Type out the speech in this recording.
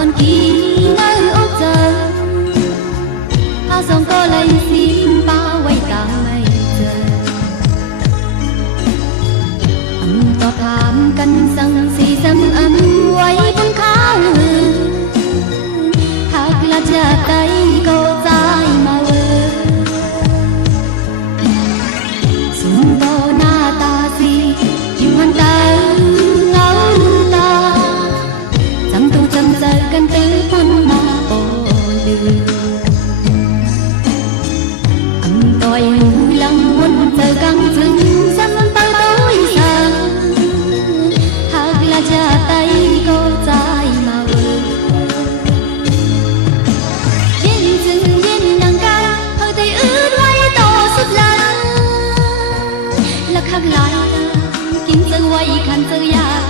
on kỳ ngỡ ốc giờ ha sông có lấy xin ba quay ta mây giờ to tham căn sang si dâm ấm quay bông khá hạc là cha tay câu dài mà sung to na ta si chim hoan ta ngáo ta chẳng tu chăm giờ căn tư quân mà ô lư tôi lăng muốn giờ căng rừng dâm ta tối sáng hạc là cha tay câu dài mà yên rừng yên nàng ca hơi tay ướt quay to sút lan lạc hạc lại kín giờ quay khăn giờ ya